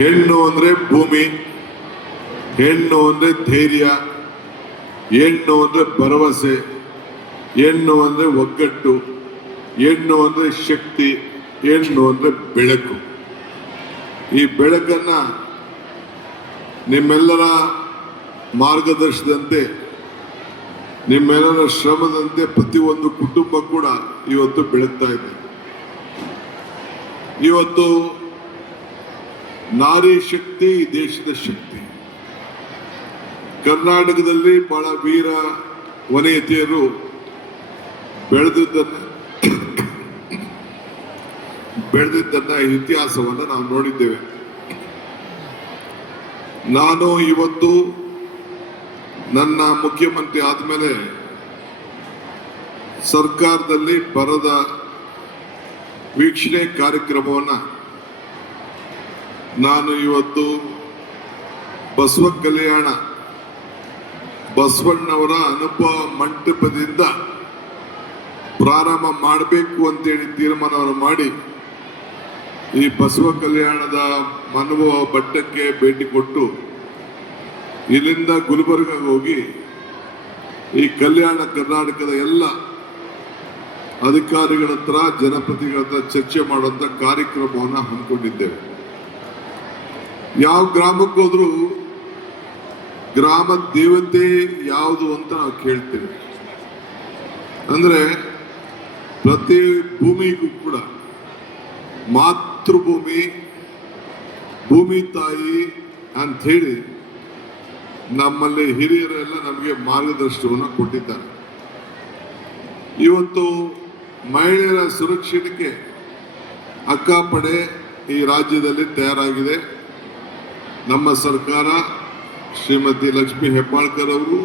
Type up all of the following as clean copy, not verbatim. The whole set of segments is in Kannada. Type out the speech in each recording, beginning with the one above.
ಹೆಣ್ಣು ಅಂದ್ರೆ ಭೂಮಿ, ಹೆಣ್ಣು ಅಂದ್ರೆ ಧೈರ್ಯ, ಹೆಣ್ಣು ಅಂದ್ರೆ ಭರವಸೆ, ಹೆಣ್ಣು ಅಂದ್ರೆ ಒಗ್ಗಟ್ಟು, ಹೆಣ್ಣು ಅಂದ್ರೆ ಶಕ್ತಿ, ಹೆಣ್ಣು ಅಂದ್ರೆ ಬೆಳಕು. ಈ ಬೆಳಕನ್ನ ನಿಮ್ಮೆಲ್ಲರ ಮಾರ್ಗದರ್ಶನದಂತೆ, ನಿಮ್ಮೆಲ್ಲರ ಶ್ರಮದಂತೆ ಪ್ರತಿಯೊಂದು ಕುಟುಂಬ ಕೂಡ ಇವತ್ತು ಬೆಳಗ್ತಾ ಇದೆ. ಇವತ್ತು ನಾರಿ ಶಕ್ತಿ ದೇಶದ ಶಕ್ತಿ. ಕರ್ನಾಟಕದಲ್ಲಿ ಬಹಳ ವೀರ ವನಿತೆಯರು ಬೆಳೆದಿದ್ದನ್ನ ಇತಿಹಾಸವನ್ನು ನಾವು ನೋಡಿದ್ದೇವೆ. ನಾನು ಇವತ್ತು ನನ್ನ ಮುಖ್ಯಮಂತ್ರಿ ಆದಮೇಲೆ ಸರ್ಕಾರದಲ್ಲಿ ಬರದ ವೀಕ್ಷಣೆ ಕಾರ್ಯಕ್ರಮವನ್ನು ನಾನು ಇವತ್ತು ಬಸವ ಕಲ್ಯಾಣ ಬಸವಣ್ಣವರ ಅನುಭವ ಮಂಟಪದಿಂದ ಪ್ರಾರಂಭ ಮಾಡಬೇಕು ಅಂತೇಳಿ ತೀರ್ಮಾನವನ್ನು ಮಾಡಿ ಈ ಬಸವ ಕಲ್ಯಾಣದ ಅನುಭವ ಬೆಟ್ಟಕ್ಕೆ ಭೇಟಿ ಕೊಟ್ಟು ಇಲ್ಲಿಂದ ಗುಲ್ಬರ್ಗಾಗೆ ಹೋಗಿ ಈ ಕಲ್ಯಾಣ ಕರ್ನಾಟಕದ ಎಲ್ಲ ಅಧಿಕಾರಿಗಳ ಹತ್ರ ಜನಪ್ರತಿನಿಧಿಗಳ ಹತ್ರ ಚರ್ಚೆ ಮಾಡುವಂತ ಕಾರ್ಯಕ್ರಮವನ್ನು ಹಮ್ಮಿಕೊಂಡಿದ್ದೇವೆ. ಯಾವ ಗ್ರಾಮಕ್ಕೆ ಹೋದ್ರೂ ಗ್ರಾಮ ದೇವತೆ ಯಾವುದು ಅಂತ ನಾವು ಕೇಳ್ತೇವೆ. ಅಂದ್ರೆ ಪ್ರತಿ ಭೂಮಿಗೂ ಕೂಡ ಮಾತೃಭೂಮಿ, ಭೂಮಿ ತಾಯಿ ಅಂತ ಹೇಳಿ ನಮ್ಮಲ್ಲಿ ಹಿರಿಯರೆಲ್ಲ ನಮಗೆ ಮಾರ್ಗದರ್ಶನವನ್ನು ಕೊಟ್ಟಿದ್ದಾರೆ. ಇವತ್ತು ಮಹಿಳೆಯರ ಸುರಕ್ಷತೆಗೆ ಅಕ್ಕಾಪಡೆ ಈ ರಾಜ್ಯದಲ್ಲಿ ತಯಾರಾಗಿದೆ. ನಮ್ಮ ಸರ್ಕಾರ ಶ್ರೀಮತಿ ಲಕ್ಷ್ಮೀ ಹೆಬ್ಬಾಳ್ಕರ್ ಅವರು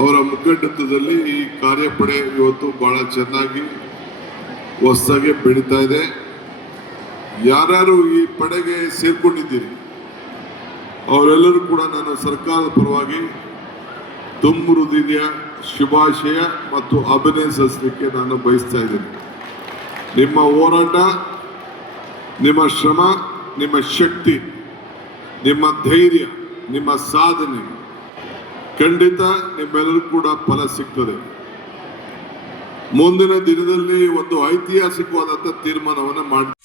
ಅವರ ಮುಖಂಡತ್ವದಲ್ಲಿ ಈ ಕಾರ್ಯಪಡೆ ಇವತ್ತು ಬಹಳ ಚೆನ್ನಾಗಿ ಹೊಸದಾಗಿ ಬೆಳೀತಾ ಇದೆ. ಯಾರ್ಯಾರು ಈ ಪಡೆಗೆ ಸೇರ್ಕೊಂಡಿದ್ದೀರಿ ಅವರೆಲ್ಲರೂ ಕೂಡ ನಾನು ಸರ್ಕಾರದ ಪರವಾಗಿ ತುಂಬ ಹೃದಯ ಶುಭಾಶಯ ಮತ್ತು ಅಭಿನಂದಿಸಲಿಕ್ಕೆ ನಾನು ಬಯಸ್ತಾ ಇದ್ದೇನೆ. ನಿಮ್ಮ ಹೋರಾಟ, ನಿಮ್ಮ ಶ್ರಮ, ನಿಮ್ಮ ಶಕ್ತಿ, ನಿಮ್ಮ ಧೈರ್ಯ, ನಿಮ್ಮ ಸಾಧನೆ ಖಂಡಿತ ನಿಮ್ಮೆಲ್ಲರೂ ಕೂಡ ಫಲ ಸಿಗ್ತದೆ. ಮುಂದಿನ ದಿನದಲ್ಲಿ ಒಂದು ಐತಿಹಾಸಿಕವಾದಂಥ ತೀರ್ಮಾನವನ್ನು ಮಾಡಿ